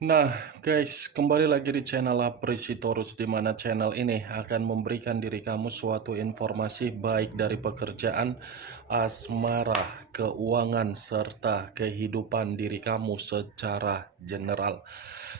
Nah, guys, kembali lagi di channel Aprisitorus, di mana channel ini akan memberikan diri kamu suatu informasi baik dari pekerjaan, asmara, keuangan, serta kehidupan diri kamu secara general.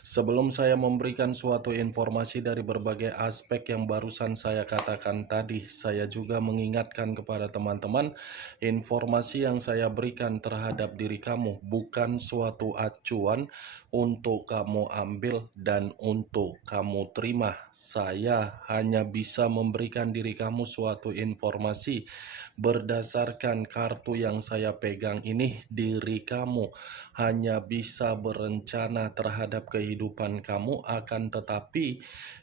Sebelum saya memberikan suatu informasi dari berbagai aspek yang barusan saya katakan tadi, saya juga mengingatkan kepada teman-teman, informasi yang saya berikan terhadap diri kamu bukan suatu acuan untuk kamu ambil dan untuk kamu terima. Saya hanya bisa memberikan diri kamu suatu informasi berdasarkan kartu yang saya pegang ini. Diri kamu hanya bisa berencana terhadap kehidupan kamu, akan tetapi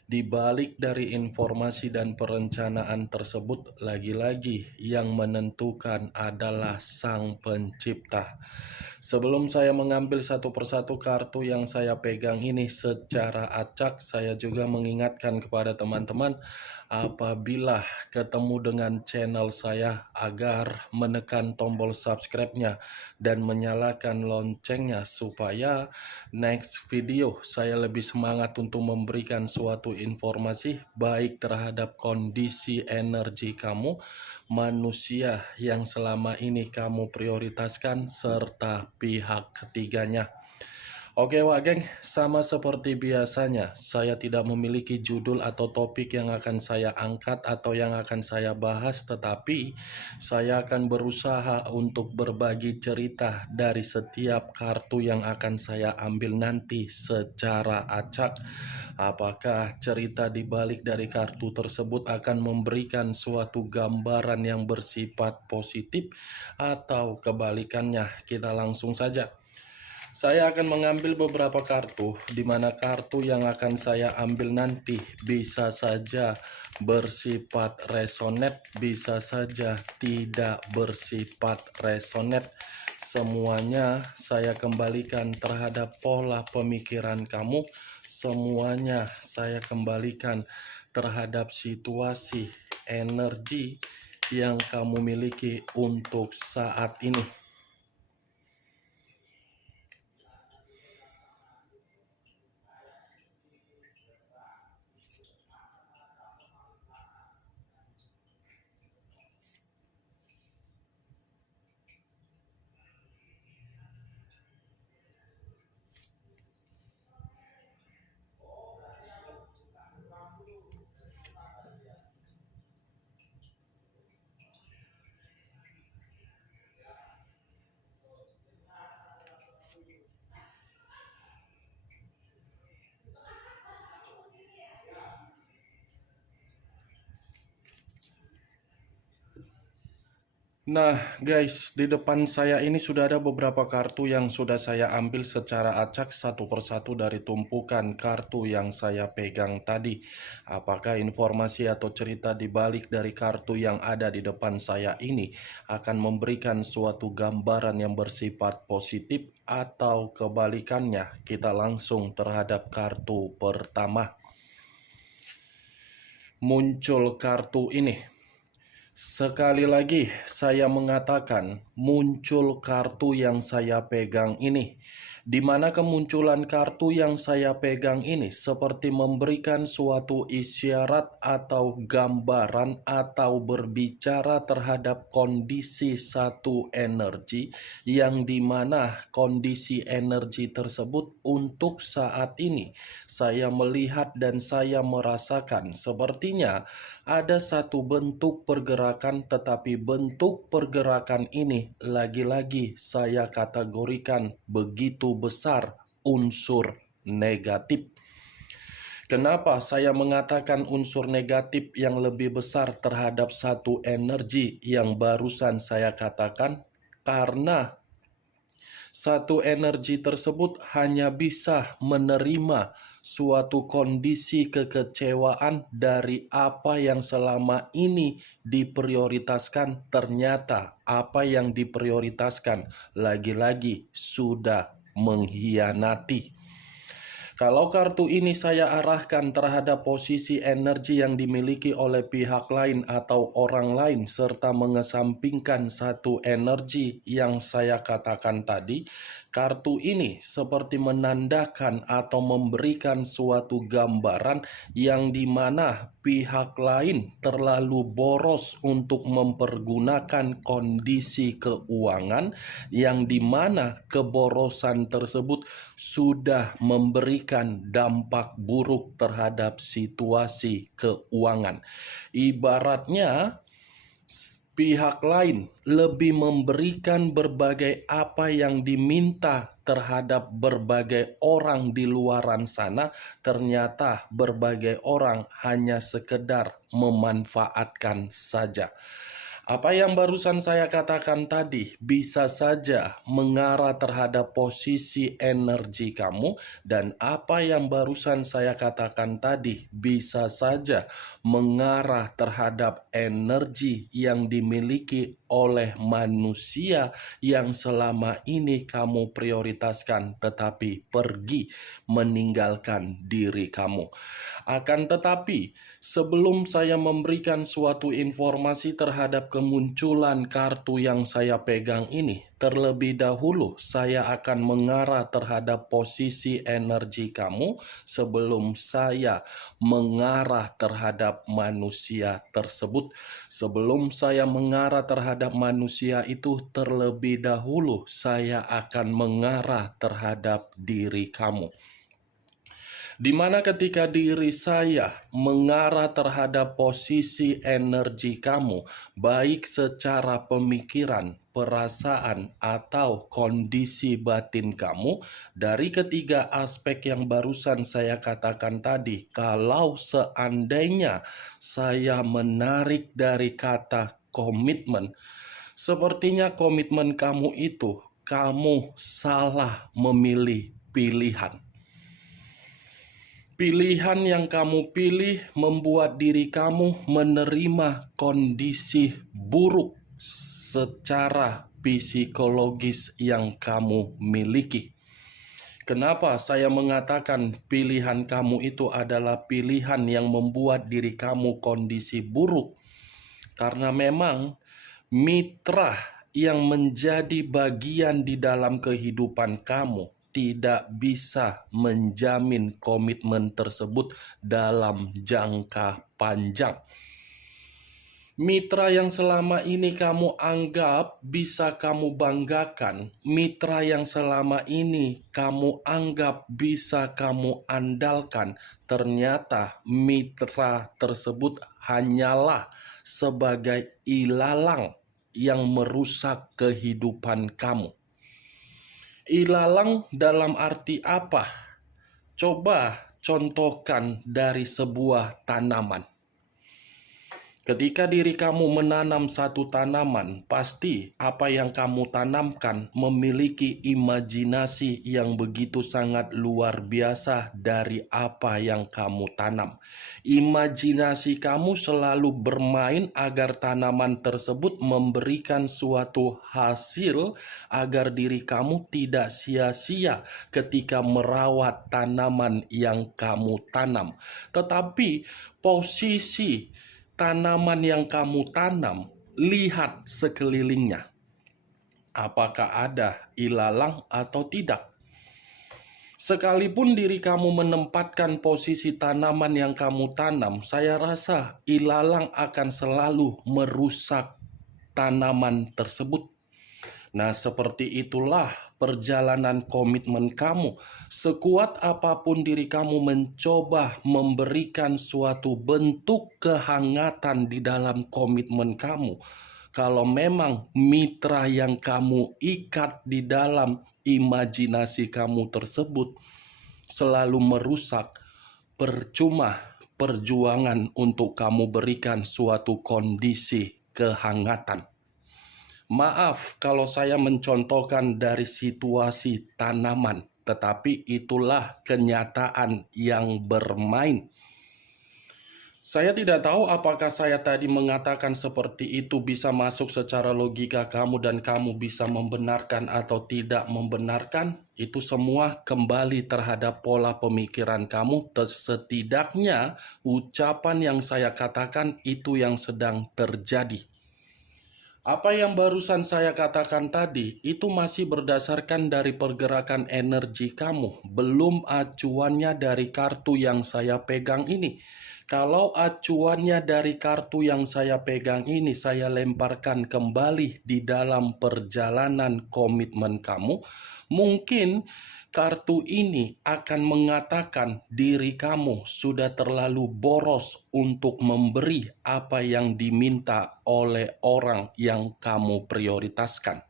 di balik dari informasi dan perencanaan tersebut, lagi-lagi yang menentukan adalah Sang Pencipta. Sebelum saya mengambil satu persatu kartu yang saya pegang ini secara acak, saya juga mengingatkan kepada teman-teman apabila ketemu dengan channel saya agar menekan tombol subscribe-nya dan menyalakan loncengnya supaya next video saya lebih semangat untuk memberikan suatu informasi baik terhadap kondisi energi kamu, manusia yang selama ini kamu prioritaskan, serta pihak ketiganya. Oke Wak Geng, sama seperti biasanya, saya tidak memiliki judul atau topik yang akan saya angkat atau yang akan saya bahas, tetapi saya akan berusaha untuk berbagi cerita dari setiap kartu yang akan saya ambil nanti secara acak. Apakah cerita di balik dari kartu tersebut akan memberikan suatu gambaran yang bersifat positif atau kebalikannya? Kita langsung saja. Saya akan mengambil beberapa kartu, di mana kartu yang akan saya ambil nanti bisa saja bersifat resonate, bisa saja tidak bersifat resonate. Semuanya saya kembalikan terhadap pola pemikiran kamu, semuanya saya kembalikan terhadap situasi energi yang kamu miliki untuk saat ini. Nah guys, di depan saya ini sudah ada beberapa kartu yang sudah saya ambil secara acak satu persatu dari tumpukan kartu yang saya pegang tadi. Apakah informasi atau cerita di balik dari kartu yang ada di depan saya ini akan memberikan suatu gambaran yang bersifat positif atau kebalikannya? Kita langsung terhadap kartu pertama. Muncul kartu ini. Sekali lagi saya mengatakan muncul kartu yang saya pegang ini, di mana kemunculan kartu yang saya pegang ini seperti memberikan suatu isyarat atau gambaran atau berbicara terhadap kondisi satu energi, yang dimana kondisi energi tersebut untuk saat ini saya melihat dan saya merasakan sepertinya ada satu bentuk pergerakan, tetapi bentuk pergerakan ini lagi-lagi saya kategorikan begitu besar unsur negatif. Kenapa saya mengatakan unsur negatif yang lebih besar terhadap satu energi yang barusan saya katakan? Karena satu energi tersebut hanya bisa menerima suatu kondisi kekecewaan dari apa yang selama ini diprioritaskan. Ternyata apa yang diprioritaskan lagi-lagi sudah mengkhianati. Kalau kartu ini saya arahkan terhadap posisi energi yang dimiliki oleh pihak lain atau orang lain, serta mengesampingkan satu energi yang saya katakan tadi, kartu ini seperti menandakan atau memberikan suatu gambaran yang dimana pihak lain terlalu boros untuk mempergunakan kondisi keuangan, yang dimana keborosan tersebut sudah memberikan dampak buruk terhadap situasi keuangan. Ibaratnya, pihak lain lebih memberikan berbagai apa yang diminta terhadap berbagai orang di luaran sana, ternyata berbagai orang hanya sekedar memanfaatkan saja. Apa yang barusan saya katakan tadi bisa saja mengarah terhadap posisi energi kamu, dan apa yang barusan saya katakan tadi bisa saja mengarah terhadap energi yang dimiliki oleh manusia yang selama ini kamu prioritaskan tetapi pergi meninggalkan diri kamu. Akan tetapi, sebelum saya memberikan suatu informasi terhadap kemunculan kartu yang saya pegang ini, terlebih dahulu saya akan mengarah terhadap posisi energi kamu sebelum saya mengarah terhadap manusia tersebut. Sebelum saya mengarah terhadap manusia itu, terlebih dahulu saya akan mengarah terhadap diri kamu. Di mana ketika diri saya mengarah terhadap posisi energi kamu, baik secara pemikiran, perasaan, atau kondisi batin kamu, dari ketiga aspek yang barusan saya katakan tadi, kalau seandainya saya menarik dari kata komitmen, sepertinya komitmen kamu itu, kamu salah memilih pilihan. Pilihan yang kamu pilih membuat diri kamu menerima kondisi buruk secara psikologis yang kamu miliki. Kenapa saya mengatakan pilihan kamu itu adalah pilihan yang membuat diri kamu kondisi buruk? Karena memang mitra yang menjadi bagian di dalam kehidupan kamu tidak bisa menjamin komitmen tersebut dalam jangka panjang. Mitra yang selama ini kamu anggap bisa kamu banggakan, mitra yang selama ini kamu anggap bisa kamu andalkan, ternyata mitra tersebut hanyalah sebagai ilalang yang merusak kehidupan kamu. Ilalang dalam arti apa? Coba contohkan dari sebuah tanaman. Ketika diri kamu menanam satu tanaman, pasti apa yang kamu tanamkan memiliki imajinasi yang begitu sangat luar biasa dari apa yang kamu tanam. Imajinasi kamu selalu bermain agar tanaman tersebut memberikan suatu hasil, agar diri kamu tidak sia-sia ketika merawat tanaman yang kamu tanam. Tetapi posisi tanaman yang kamu tanam, lihat sekelilingnya. Apakah ada ilalang atau tidak? Sekalipun diri kamu menempatkan posisi tanaman yang kamu tanam, saya rasa ilalang akan selalu merusak tanaman tersebut. Nah, seperti itulah perjalanan komitmen kamu. Sekuat apapun diri kamu mencoba memberikan suatu bentuk kehangatan di dalam komitmen kamu, kalau memang mitra yang kamu ikat di dalam imajinasi kamu tersebut selalu merusak, percuma perjuangan untuk kamu berikan suatu kondisi kehangatan. Maaf kalau saya mencontohkan dari situasi tanaman, tetapi itulah kenyataan yang bermain. Saya tidak tahu apakah saya tadi mengatakan seperti itu bisa masuk secara logika kamu dan kamu bisa membenarkan atau tidak membenarkan. Itu semua kembali terhadap pola pemikiran kamu. Setidaknya ucapan yang saya katakan itu yang sedang terjadi. Apa yang barusan saya katakan tadi, itu masih berdasarkan dari pergerakan energi kamu, belum acuannya dari kartu yang saya pegang ini. Kalau acuannya dari kartu yang saya pegang ini, saya lemparkan kembali di dalam perjalanan komitmen kamu, mungkin kartu ini akan mengatakan diri kamu sudah terlalu boros untuk memberi apa yang diminta oleh orang yang kamu prioritaskan.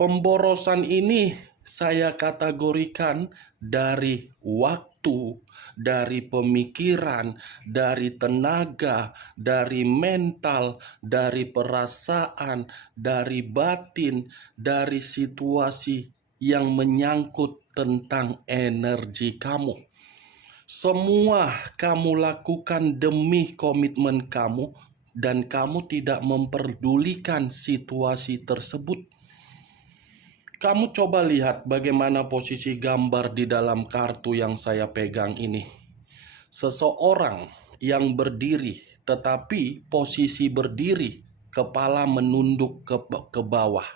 Pemborosan ini saya kategorikan dari waktu, dari pemikiran, dari tenaga, dari mental, dari perasaan, dari batin, dari situasi yang menyangkut tentang energi kamu. Semua kamu lakukan demi komitmen kamu, dan kamu tidak memperdulikan situasi tersebut. Kamu coba lihat bagaimana posisi gambar di dalam kartu yang saya pegang ini. Seseorang yang berdiri, tetapi posisi berdiri, kepala menunduk ke bawah.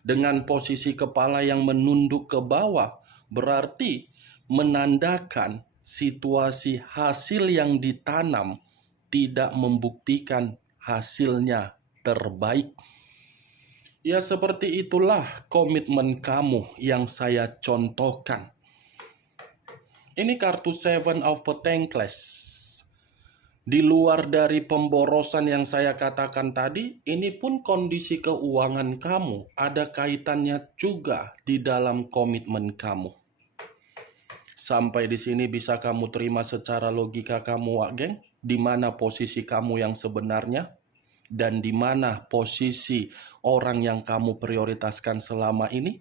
Dengan posisi kepala yang menunduk ke bawah, berarti menandakan situasi hasil yang ditanam tidak membuktikan hasilnya terbaik. Ya, seperti itulah komitmen kamu yang saya contohkan. Ini kartu Seven of Pentacles. Di luar dari pemborosan yang saya katakan tadi, ini pun kondisi keuangan kamu ada kaitannya juga di dalam komitmen kamu. Sampai di sini bisa kamu terima secara logika kamu, Wak Geng? Di mana posisi kamu yang sebenarnya? Dan di mana posisi orang yang kamu prioritaskan selama ini?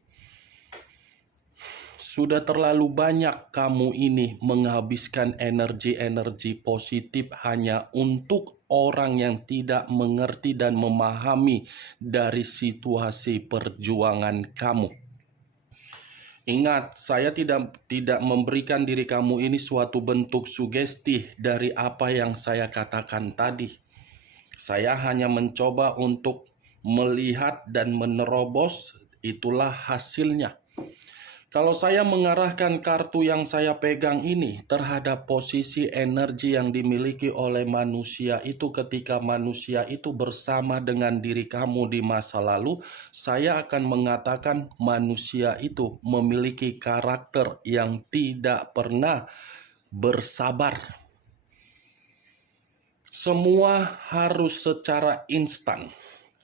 Sudah terlalu banyak kamu ini menghabiskan energi-energi positif hanya untuk orang yang tidak mengerti dan memahami dari situasi perjuangan kamu. Ingat, saya tidak memberikan diri kamu ini suatu bentuk sugesti dari apa yang saya katakan tadi. Saya hanya mencoba untuk melihat dan menerobos, itulah hasilnya. Kalau saya mengarahkan kartu yang saya pegang ini terhadap posisi energi yang dimiliki oleh manusia itu ketika manusia itu bersama dengan diri kamu di masa lalu, saya akan mengatakan manusia itu memiliki karakter yang tidak pernah bersabar. Semua harus secara instan.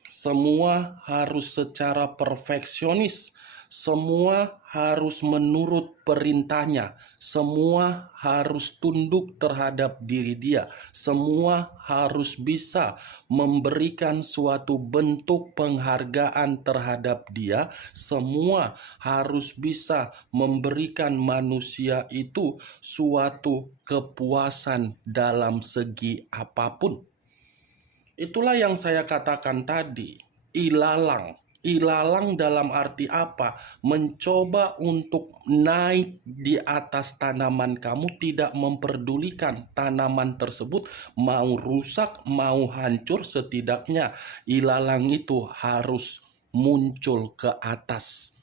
Semua harus secara perfeksionis. Semua harus menurut perintahnya. Semua harus tunduk terhadap diri dia. Semua harus bisa memberikan suatu bentuk penghargaan terhadap dia. Semua harus bisa memberikan manusia itu suatu kepuasan dalam segi apapun. Itulah yang saya katakan tadi, ilalang. Ilalang dalam arti apa? Mencoba untuk naik di atas tanaman kamu, tidak memperdulikan tanaman tersebut mau rusak, mau hancur, setidaknya ilalang itu harus muncul ke atas.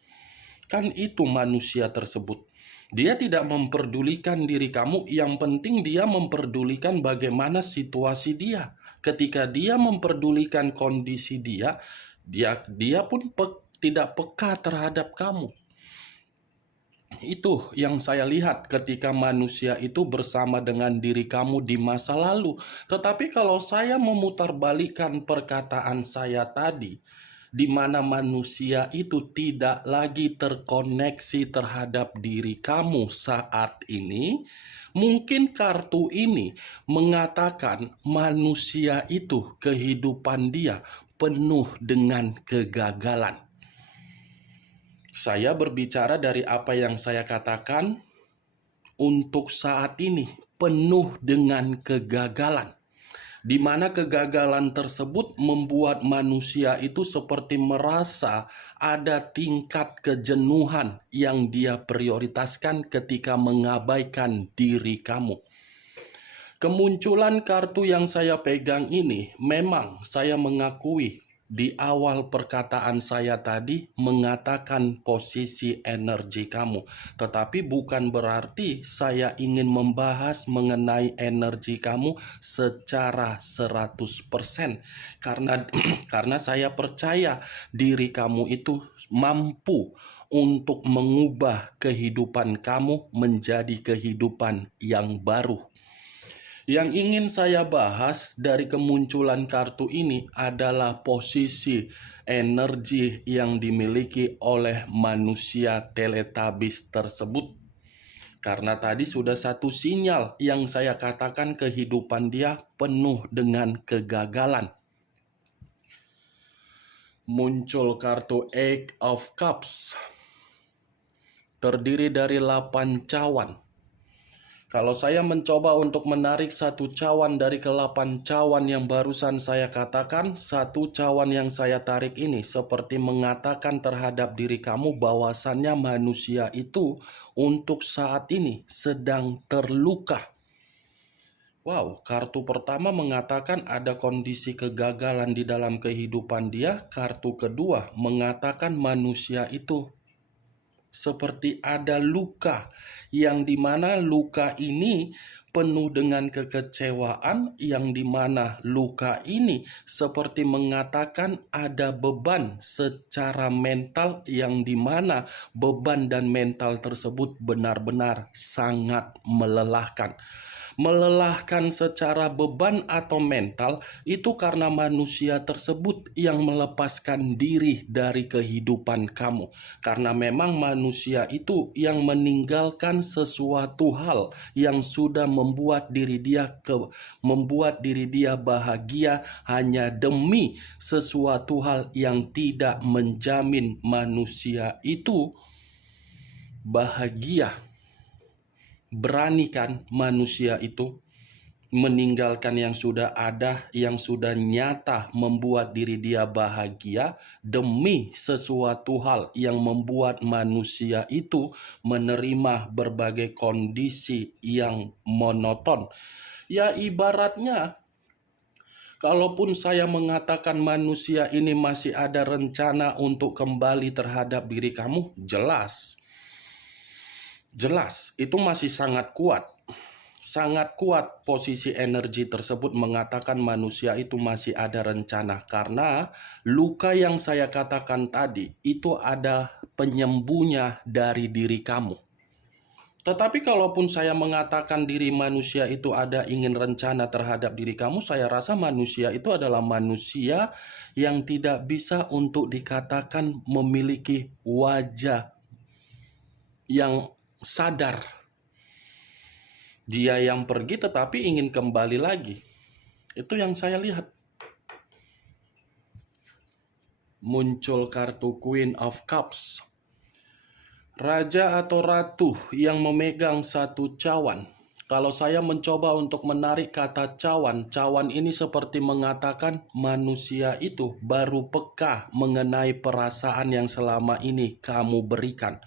Kan itu manusia tersebut. Dia tidak memperdulikan diri kamu, yang penting dia memperdulikan bagaimana situasi dia. Ketika dia memperdulikan kondisi dia pun tidak peka terhadap kamu. Itu yang saya lihat ketika manusia itu bersama dengan diri kamu di masa lalu. Tetapi kalau saya memutarbalikkan perkataan saya tadi, di mana manusia itu tidak lagi terkoneksi terhadap diri kamu saat ini, mungkin kartu ini mengatakan manusia itu kehidupan dia penuh dengan kegagalan. Saya berbicara dari apa yang saya katakan untuk saat ini. penuh dengan kegagalan, di mana kegagalan tersebut membuat manusia itu seperti merasa ada tingkat kejenuhan yang dia prioritaskan ketika mengabaikan diri kamu. Kemunculan kartu yang saya pegang ini, memang saya mengakui di awal perkataan saya tadi mengatakan posisi energi kamu. Tetapi bukan berarti saya ingin membahas mengenai energi kamu secara 100%. Karena saya percaya diri kamu itu mampu untuk mengubah kehidupan kamu menjadi kehidupan yang baru. Yang ingin saya bahas dari kemunculan kartu ini adalah posisi energi yang dimiliki oleh manusia teletabis tersebut. Karena tadi sudah satu sinyal yang saya katakan kehidupan dia penuh dengan kegagalan. Muncul kartu Eight of Cups. Terdiri dari 8 cawan. Kalau saya mencoba untuk menarik satu cawan dari ke-8 cawan yang barusan saya katakan, satu cawan yang saya tarik ini seperti mengatakan terhadap diri kamu bahwasannya manusia itu untuk saat ini sedang terluka. Wow, kartu pertama mengatakan ada kondisi kegagalan di dalam kehidupan dia. Kartu kedua mengatakan manusia itu seperti ada luka, yang dimana luka ini penuh dengan kekecewaan, yang dimana luka ini seperti mengatakan ada beban secara mental, yang dimana beban dan mental tersebut benar-benar sangat melelahkan. Melelahkan secara beban atau mental itu karena manusia tersebut yang melepaskan diri dari kehidupan kamu. Karena memang manusia itu yang meninggalkan sesuatu hal yang sudah membuat diri dia bahagia hanya demi sesuatu hal yang tidak menjamin manusia itu bahagia. Beranikan manusia itu meninggalkan yang sudah ada, yang sudah nyata membuat diri dia bahagia demi sesuatu hal yang membuat manusia itu menerima berbagai kondisi yang monoton. Ya, ibaratnya kalaupun saya mengatakan manusia ini masih ada rencana untuk kembali terhadap diri kamu, jelas itu masih sangat kuat. Sangat kuat posisi energi tersebut mengatakan manusia itu masih ada rencana. Karena luka yang saya katakan tadi itu ada penyembuhnya dari diri kamu. Tetapi kalaupun saya mengatakan diri manusia itu ada ingin rencana terhadap diri kamu, saya rasa manusia itu adalah manusia yang tidak bisa untuk dikatakan memiliki wajah yang sadar. Dia yang pergi tetapi ingin kembali lagi. Itu yang saya lihat. Muncul kartu Queen of Cups. Raja atau ratu yang memegang satu cawan. Kalau saya mencoba untuk menarik kata cawan, cawan ini seperti mengatakan manusia itu baru peka mengenai perasaan yang selama ini kamu berikan.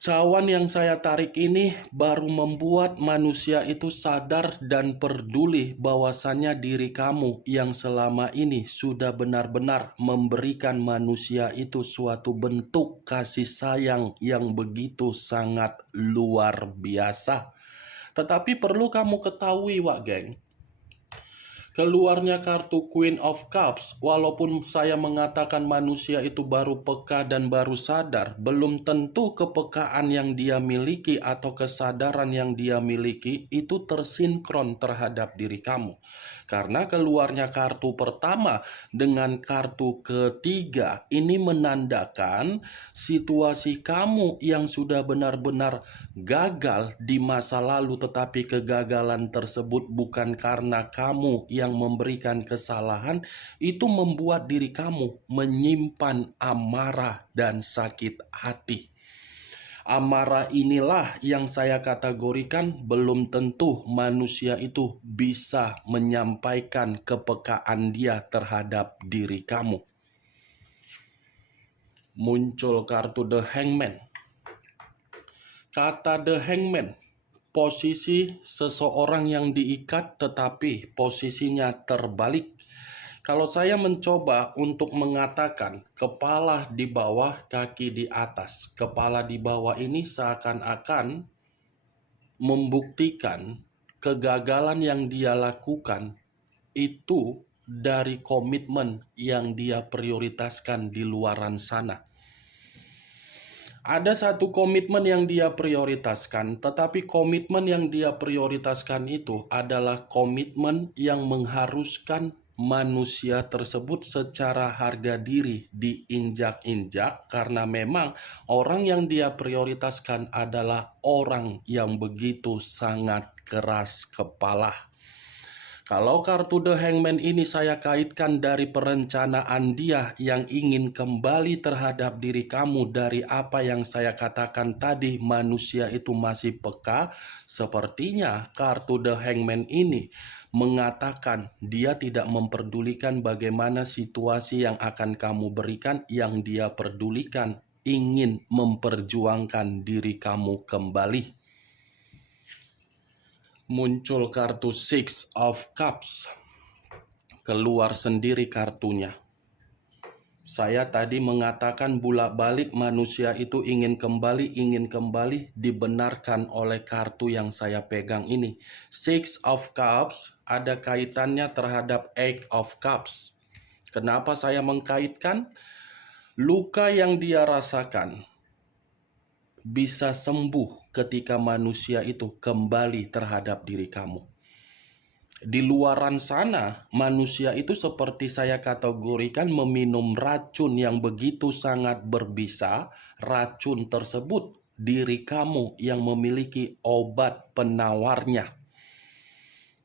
Cawan yang saya tarik ini baru membuat manusia itu sadar dan peduli bahwasannya diri kamu yang selama ini sudah benar-benar memberikan manusia itu suatu bentuk kasih sayang yang begitu sangat luar biasa. Tetapi perlu kamu ketahui, Wak Geng, keluarnya kartu Queen of Cups, walaupun saya mengatakan manusia itu baru peka dan baru sadar, belum tentu kepekaan yang dia miliki atau kesadaran yang dia miliki itu tersinkron terhadap diri kamu. Karena keluarnya kartu pertama dengan kartu ketiga ini menandakan situasi kamu yang sudah benar-benar gagal di masa lalu, tetapi kegagalan tersebut bukan karena kamu yang memberikan kesalahan, itu membuat diri kamu menyimpan amarah dan sakit hati. Amarah inilah yang saya kategorikan belum tentu manusia itu bisa menyampaikan kepekaan dia terhadap diri kamu. Muncul kartu The Hangman. Kata The Hangman, posisi seseorang yang diikat tetapi posisinya terbalik. Kalau saya mencoba untuk mengatakan kepala di bawah, kaki di atas. Kepala di bawah ini seakan-akan membuktikan kegagalan yang dia lakukan itu dari komitmen yang dia prioritaskan di luaran sana. Ada satu komitmen yang dia prioritaskan, tetapi komitmen yang dia prioritaskan itu adalah komitmen yang mengharuskan manusia tersebut secara harga diri diinjak-injak, karena memang orang yang dia prioritaskan adalah orang yang begitu sangat keras kepala. Kalau kartu The Hangman ini saya kaitkan dari perencanaan dia yang ingin kembali terhadap diri kamu dari apa yang saya katakan tadi, manusia itu masih peka. Sepertinya kartu The Hangman ini mengatakan dia tidak memperdulikan bagaimana situasi yang akan kamu berikan, yang dia pedulikan ingin memperjuangkan diri kamu kembali. Muncul kartu Six of Cups. Keluar sendiri kartunya. Saya tadi mengatakan bolak-balik manusia itu ingin kembali, dibenarkan oleh kartu yang saya pegang ini. Six of Cups ada kaitannya terhadap Eight of Cups. Kenapa saya mengkaitkan? Luka yang dia rasakan bisa sembuh ketika manusia itu kembali terhadap diri kamu. Di luaran sana, manusia itu seperti saya kategorikan meminum racun yang begitu sangat berbisa. Racun tersebut diri kamu yang memiliki obat penawarnya.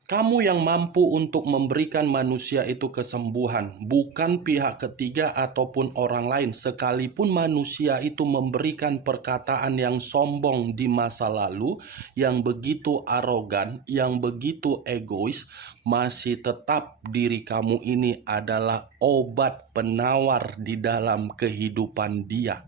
Kamu yang mampu untuk memberikan manusia itu kesembuhan, bukan pihak ketiga ataupun orang lain. Sekalipun manusia itu memberikan perkataan yang sombong di masa lalu, yang begitu arogan, yang begitu egois, masih tetap diri kamu ini adalah obat penawar di dalam kehidupan dia.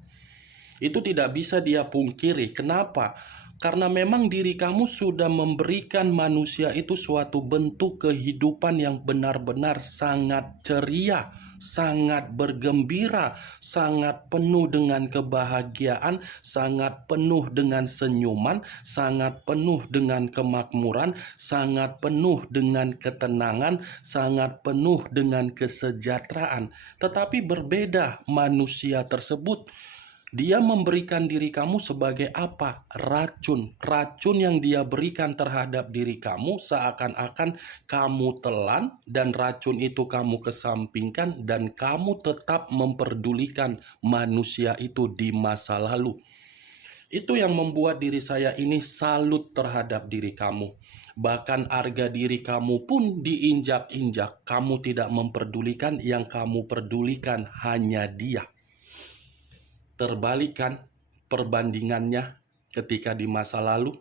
Itu tidak bisa dia pungkiri. Kenapa? Karena memang diri kamu sudah memberikan manusia itu suatu bentuk kehidupan yang benar-benar sangat ceria, sangat bergembira, sangat penuh dengan kebahagiaan, sangat penuh dengan senyuman, sangat penuh dengan kemakmuran, sangat penuh dengan ketenangan, sangat penuh dengan kesejahteraan. Tetapi berbeda manusia tersebut. Dia memberikan diri kamu sebagai apa? Racun. Racun yang dia berikan terhadap diri kamu seakan-akan kamu telan dan racun itu kamu kesampingkan dan kamu tetap memperdulikan manusia itu di masa lalu. Itu yang membuat diri saya ini salut terhadap diri kamu. Bahkan harga diri kamu pun diinjak-injak. Kamu tidak memperdulikan, yang kamu pedulikan hanya dia. Terbalikkan perbandingannya ketika di masa lalu.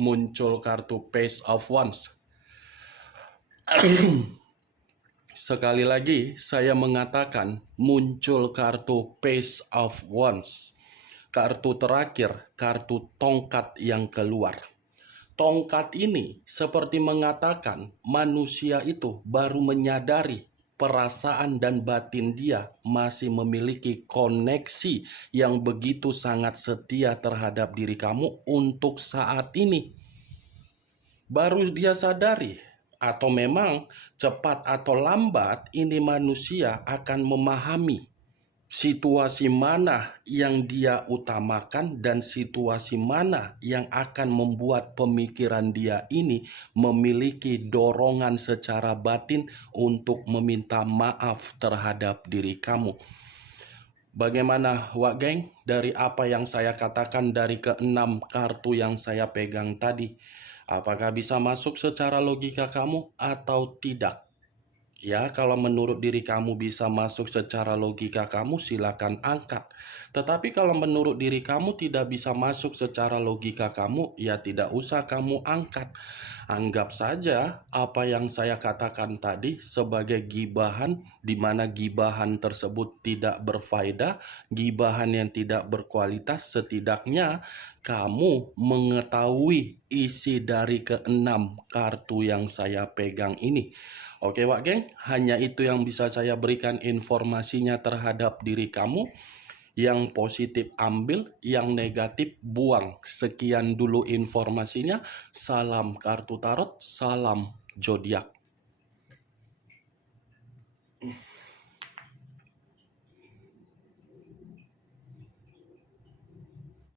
Muncul kartu Page of Wands. Sekali lagi saya mengatakan muncul kartu Page of Wands. Kartu terakhir, kartu tongkat yang keluar. Tongkat ini seperti mengatakan manusia itu baru menyadari perasaan dan batin dia masih memiliki koneksi yang begitu sangat setia terhadap diri kamu untuk saat ini. Baru dia sadari, atau memang cepat atau lambat ini manusia akan memahami situasi mana yang dia utamakan dan situasi mana yang akan membuat pemikiran dia ini memiliki dorongan secara batin untuk meminta maaf terhadap diri kamu. Bagaimana Wak Geng dari apa yang saya katakan dari keenam kartu yang saya pegang tadi? Apakah bisa masuk secara logika kamu atau tidak? Ya, kalau menurut diri kamu bisa masuk secara logika kamu, silakan angkat. Tetapi kalau menurut diri kamu tidak bisa masuk secara logika kamu, ya tidak usah kamu angkat. Anggap saja apa yang saya katakan tadi sebagai gibahan, di mana gibahan tersebut tidak berfaedah, gibahan yang tidak berkualitas. Setidaknya kamu mengetahui isi dari keenam kartu yang saya pegang ini. Oke, Wak Geng, hanya itu yang bisa saya berikan informasinya terhadap diri kamu. Yang positif ambil, yang negatif buang. Sekian dulu informasinya. Salam kartu tarot, salam zodiak.